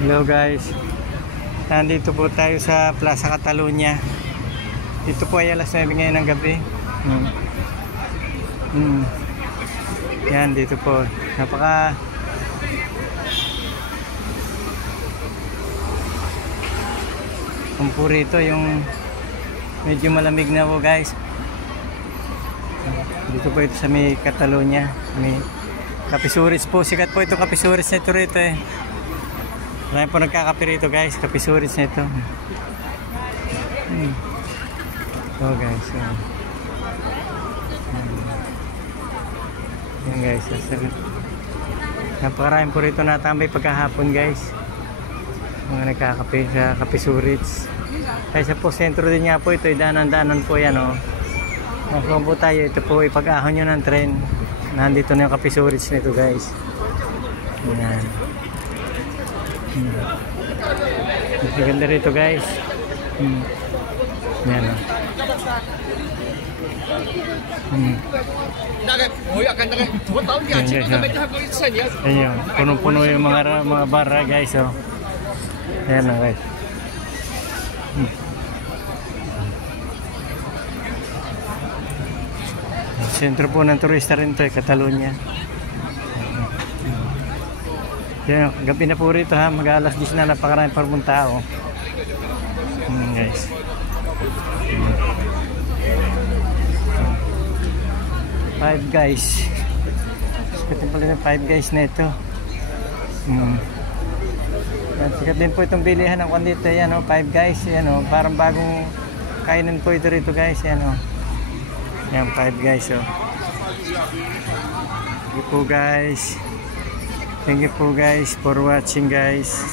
Hello guys, nandito po tayo sa Plaza Catalunya. Dito po ay alas 9 ngayon ng gabi. Yan, dito po napaka kumpurito, yung medyo malamig na po guys. Dito po ito sa may Catalunya, may Kapisuris po, sikat po ito Kapisuris na ito rito eh. Marami po nagkakape rito guys, Kapisuris na ito. So guys, yan guys, napakarami po rito natambay pagkahapon guys, mga nagkakape sa Kapisuris. Kaysa po sentro din nga po ito, danan-danan po yan o. Nakuha po tayo, ito po ipag-ahon nyo ng tren. Nandito na yung Kapisuris nito guys. Yan. Ganda rito guys. Yan o. Yan yun, punong-puno yung mga barra guys o. Yan o guys. Sentro po ng turista rin to, Catalunya. Yan, gabi na po rito ha, mag-alas 10 na, napakarami pa rin tao. Guys. Five Guys. Sikat din pala ng Five Guys na ito. Sikat din po itong bilihan ng kandita. Yan o, Five Guys. Yan o, parang bagong kainan po ito rito guys. Yan o. Yan, Five Guys oh. Thank you po guys. Thank you po guys for watching guys.